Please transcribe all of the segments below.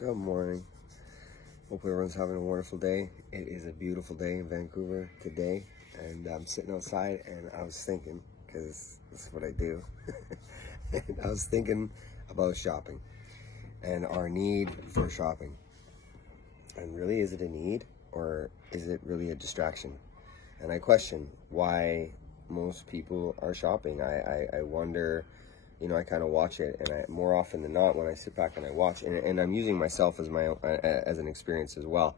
Good morning. Hope everyone's having a wonderful day. It is a beautiful day in Vancouver today, and I'm sitting outside and I was thinking, because this is what I do, and I was thinking about shopping and our need for shopping. And really, is it a need or is it really a distraction? And I question why most people are shopping. I wonder, I kind of watch it, and more often than not, when I sit back and I watch, and I'm using myself as my own, as an experience as well.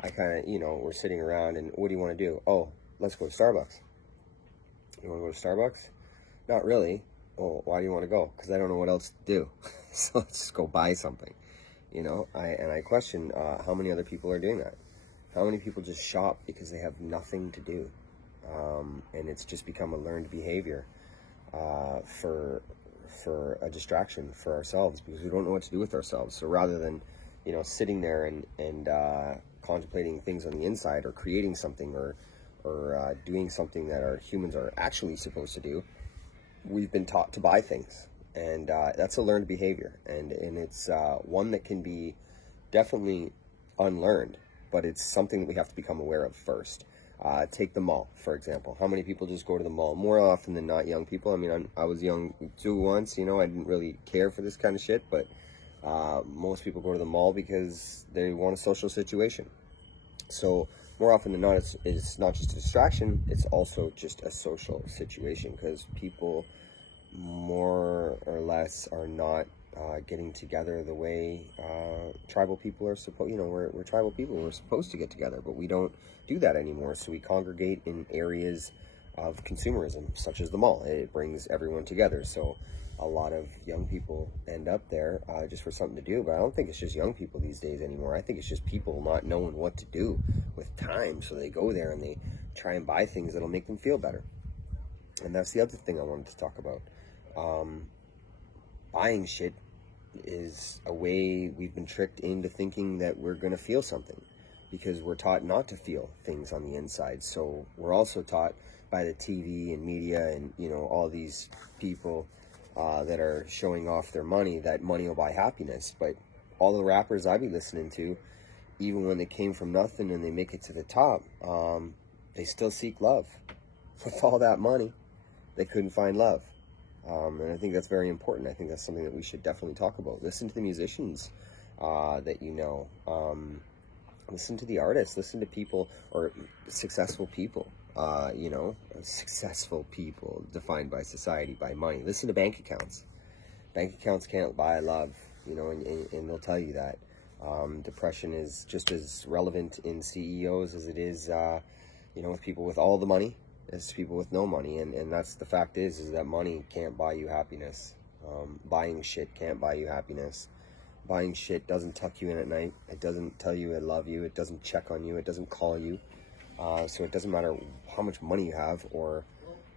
I kind of, we're sitting around, and what do you want to do? Oh, let's go to Starbucks. You want to go to Starbucks? Not really. Oh, why do you want to go? Because I don't know what else to do. So let's just go buy something. I question how many other people are doing that. How many people just shop because they have nothing to do, and it's just become a learned behavior for a distraction for ourselves, because we don't know what to do with ourselves. So rather than sitting there and contemplating things on the inside, or creating something, or doing something that our humans are actually supposed to do, we've been taught to buy things, and that's a learned behavior, and it's one that can be definitely unlearned, but it's something that we have to become aware of first. Take the mall, for example. How many people just go to the mall? More often than not, young people. I mean, I was young too once, I didn't really care for this kind of shit, but most people go to the mall because they want a social situation. So more often than not, it's not just a distraction, it's also just a social situation, because people more or less are not getting together the way tribal people are supposed. We're tribal people. We're supposed to get together, but we don't do that anymore. So we congregate in areas of consumerism, such as the mall. It brings everyone together. So a lot of young people end up there just for something to do. But I don't think it's just young people these days anymore. I think it's just people not knowing what to do with time. So they go there and they try and buy things that'll make them feel better. And that's the other thing I wanted to talk about. Buying shit is a way we've been tricked into thinking that we're going to feel something, because we're taught not to feel things on the inside. So we're also taught by the TV and media and all these people that are showing off their money, that money will buy happiness. But all the rappers I be listening to, even when they came from nothing and they make it to the top, they still seek love. With all that money, they couldn't find love. And I think that's very important. I think that's something that we should definitely talk about. Listen to the musicians that listen to the artists, listen to people, or successful people, successful people defined by society, by money. Listen to bank accounts. Bank accounts can't buy love, and they'll tell you that. Depression is just as relevant in CEOs as it is, with people with all the money, as people with no money. And that's the fact is that money can't buy you happiness. Buying shit can't buy you happiness. Buying shit doesn't tuck you in at night. It doesn't tell you I love you. It doesn't check on you. It doesn't call you. So it doesn't matter how much money you have or,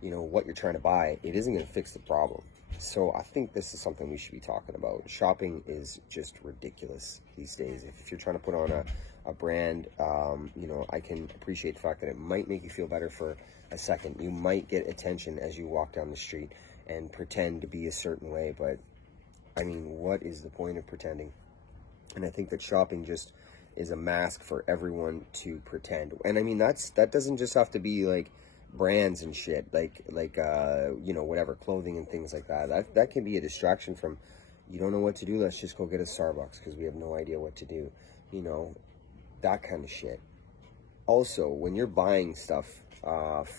what you're trying to buy. It isn't going to fix the problem. So I think this is something we should be talking about. Shopping is just ridiculous these days. If you're trying to put on a brand, I can appreciate the fact that it might make you feel better for a second. You might get attention as you walk down the street and pretend to be a certain way, but I mean, what is the point of pretending? And I think that shopping just is a mask for everyone to pretend. And I mean, that doesn't just have to be like brands and shit, like whatever, clothing and things like that. That can be a distraction from, you don't know what to do, let's just go get a Starbucks because we have no idea what to do. That kind of shit. Also, when you're buying stuff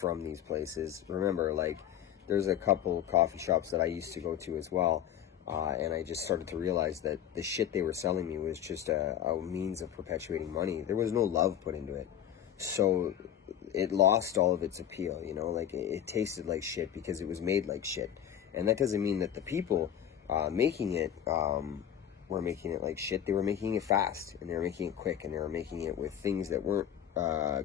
from these places, remember, like, there's a couple coffee shops that I used to go to as well, and I just started to realize that the shit they were selling me was just a means of perpetuating money. There was no love put into it, so it lost all of its appeal. Like, it tasted like shit because it was made like shit. And that doesn't mean that the people making it were making it like shit. They were making it fast, and they were making it quick, and they were making it with things that weren't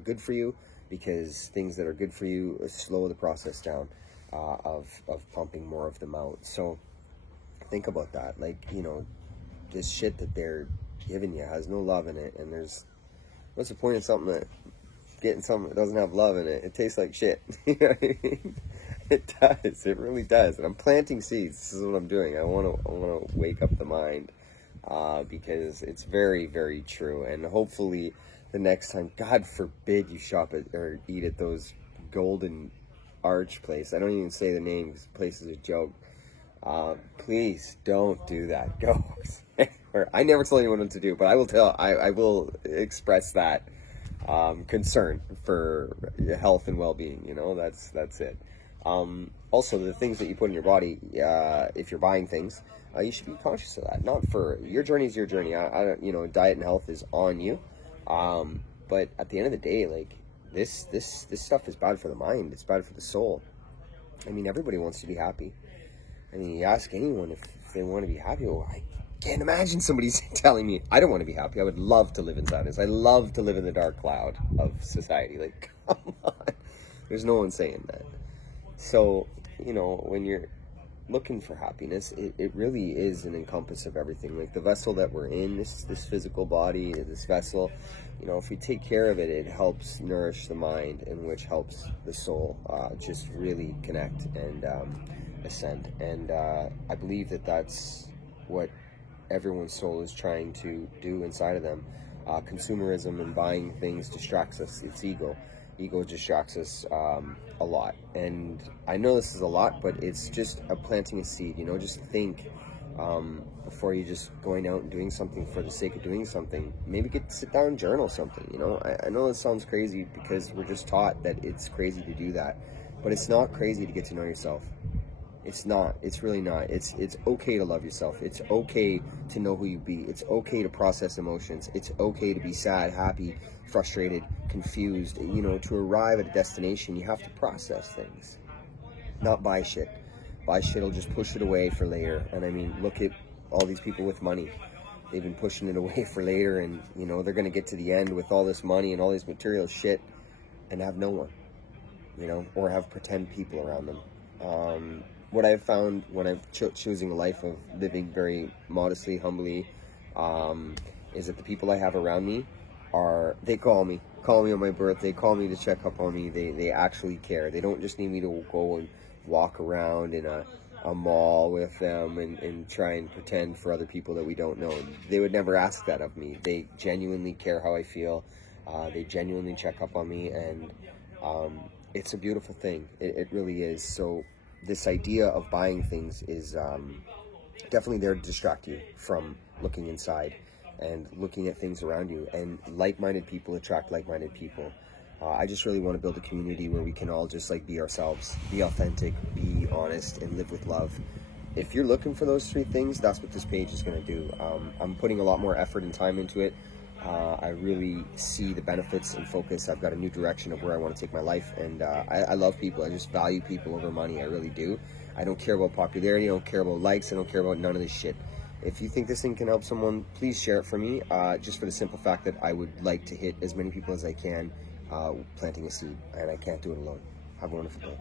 good for you, because things that are good for you slow the process down of pumping more of them out. So think about that. Like, this shit that they're giving you has no love in it, and what's the point of getting something that doesn't have love in it? It tastes like shit. You know what I mean? It does. It really does. And I'm planting seeds. This is what I'm doing. I want to wake up the mind because it's very, very true. And hopefully the next time, God forbid, you shop at or eat at those Golden Arch place. I don't even say the name because the place is a joke. Please don't do that. Go. I never tell anyone what to do, but I will tell. I will express that concern for health and well-being. You know, that's it. Also, the things that you put in your body, if you're buying things, you should be conscious of that. Not for your journey is your journey. I you know, diet and health is on you. But at the end of the day, like this stuff is bad for the mind. It's bad for the soul. I mean, everybody wants to be happy. I mean, you ask anyone if they want to be happy. Well, I can't imagine somebody telling me I don't want to be happy. I would love to live in sadness. I love to live in the dark cloud of society. Like, come on. There's no one saying that. So, you know, when you're looking for happiness, it really is an encompass of everything. Like the vessel that we're in, this physical body, this vessel, you know, if we take care of it, it helps nourish the mind, and which helps the soul just really connect and ascend. And I believe that that's what everyone's soul is trying to do inside of them. Consumerism and buying things distracts us. It's ego. Ego distracts us a lot. And I know this is a lot, but it's just planting a seed, you know. Just think before you just going out and doing something for the sake of doing something. Maybe sit down and journal something, you know. I know this sounds crazy because we're just taught that it's crazy to do that, but it's not crazy to get to know yourself. It's not. It's really not. It's okay to love yourself. It's okay to know who you be. It's okay to process emotions. It's okay to be sad, happy, frustrated, confused. You know, to arrive at a destination, you have to process things, not buy shit. Buy shit will just push it away for later. And I mean, look at all these people with money. They've been pushing it away for later, and you know, they're going to get to the end with all this money and all this material shit and have no one, you know, or have pretend people around them. What I've found when I'm choosing a life of living very modestly, humbly, is that the people I have around me they call me on my birthday, call me to check up on me. They actually care. They don't just need me to go and walk around in a mall with them and try and pretend for other people that we don't know. They would never ask that of me. They genuinely care how I feel. They genuinely check up on me, and it's a beautiful thing. It really is. So this idea of buying things is definitely there to distract you from looking inside and looking at things around you. And like-minded people attract like-minded people. I just really want to build a community where we can all just like be ourselves, be authentic, be honest, and live with love. If you're looking for those three things, that's what this page is going to do. I'm putting a lot more effort and time into it. I really see the benefits and focus. I've got a new direction of where I want to take my life, and I love people. I just value people over money. I really do. I don't care about popularity. I don't care about likes. I don't care about none of this shit. If you think this thing can help someone, please share it for me, just for the simple fact that I would like to hit as many people as I can planting a seed, and I can't do it alone. Have a wonderful day.